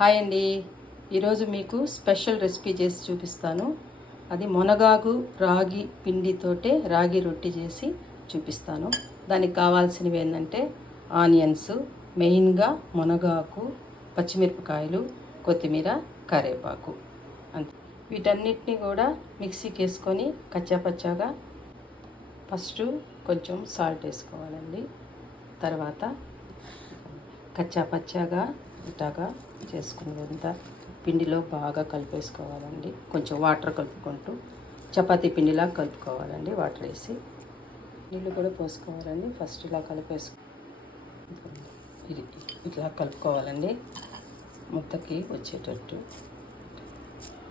Hi అండి. ఈరోజు మీకు స్పెషల్ రెసిపీ చేసి చూపిస్తాను. అది మునగాకు రాగి పిండితోటే రాగి రొట్టి చేసి చూపిస్తాను. దానికి కావాల్సినవి ఏంటంటే ఆనియన్స్, మెయిన్గా మునగాకు, పచ్చిమిరపకాయలు, కొత్తిమీర, కరివేపాకు అంతే. వీటన్నిటిని కూడా మిక్సీకి వేసుకొని కచ్చాపచ్చాగా ఫస్ట్ కొంచెం సాల్ట్ వేసుకోవాలండి. తర్వాత కచ్చాపచ్చాగా ఇటాగా చేసుకునేంత పిండిలో బాగా కలిపేసుకోవాలండి. కొంచెం వాటర్ కలుపుకుంటూ చపాతీ పిండిలా కలుపుకోవాలండి. వాటర్ వేసి నీళ్ళు కూడా పోసుకోవాలండి. ఫస్ట్ ఇలా ఇది ఇట్లా కలుపుకోవాలండి, ముద్దకి వచ్చేటట్టు.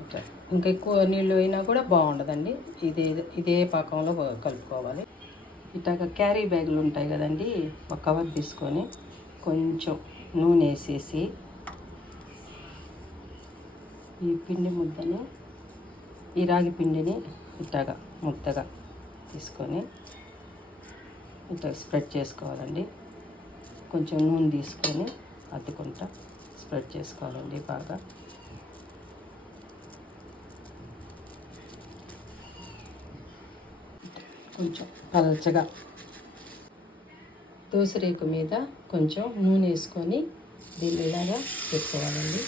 ఇట్లా ఇంకా ఎక్కువ నీళ్ళు అయినా కూడా బాగుండదండి. ఇదే పాకంలో కలుపుకోవాలి. ఇట్లాగా క్యారీ బ్యాగులు ఉంటాయి కదండి, ఒక కవర్ తీసుకొని కొంచెం నూనె వేసేసి ఈ పిండి ముద్దను, ఈ రాగి పిండిని ఇట్లాగా ముద్దగా తీసుకొని ఇట్లా స్ప్రెడ్ చేసుకోవాలండి. కొంచెం నూనె తీసుకొని అద్దుకుంటా స్ప్రెడ్ చేసుకోవాలండి బాగా. కొంచెం పలచగా దోసరేకు మీద కొంచెం నూనె వేసుకొని దీన్ని ఇలాగా పెట్టుకోవాలండి.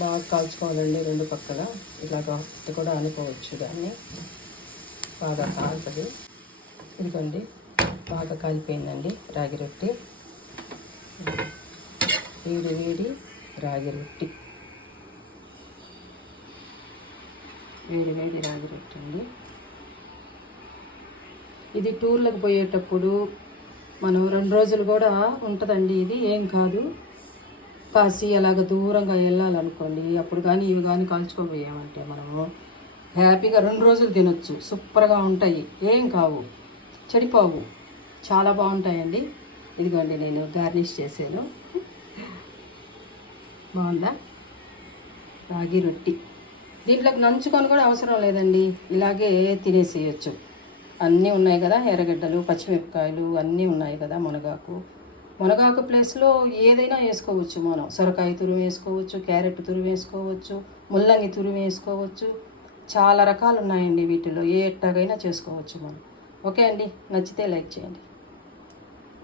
బాగా కాల్చుకోవాలండి రెండు పక్కల. ఇలాగ కూడా అనుకోవచ్చు, దాన్ని బాగా కాలుతుంది. ఇదిగోండి బాగా కాలిపోయిందండి రాగి రొట్టి. వేడి వేడి రాగి రొట్టి, వేడి వేడి రాగి రొట్టి అండి. ఇది టూర్లకు పోయేటప్పుడు మనం 2 రోజులు కూడా ఉంటుందండి. ఇది ఏం కాదు, కాసి అలాగ దూరంగా వెళ్ళాలనుకోండి, అప్పుడు కానీ ఇవి కానీ కాల్చుకోపోయామంటే మనము హ్యాపీగా 2 రోజులు తినొచ్చు. సూపర్గా ఉంటాయి, ఏం కావు, చెడిపోవు, చాలా బాగుంటాయండి. ఇదిగోండి నేను గార్నిష్ చేశాను. బాగుందా రాగి రొట్టి? దీంట్లోకి నంచుకొని కూడా అవసరం లేదండి, ఇలాగే తినేసేయచ్చు. అన్నీ ఉన్నాయి కదా, ఎర్రగడ్డలు, పచ్చిమిరపకాయలు అన్నీ ఉన్నాయి కదా. మునగాకు ప్లేస్లో ఏదైనా వేసుకోవచ్చు. మనం సొరకాయ తురుము వేసుకోవచ్చు, క్యారెట్ తురుము వేసుకోవచ్చు, ముల్లంగి తురుము వేసుకోవచ్చు. చాలా రకాలు ఉన్నాయండి వీటిలో, ఏ ఎట్టాగైనా చేసుకోవచ్చు మనం. ఓకే అండి, నచ్చితే లైక్ చేయండి.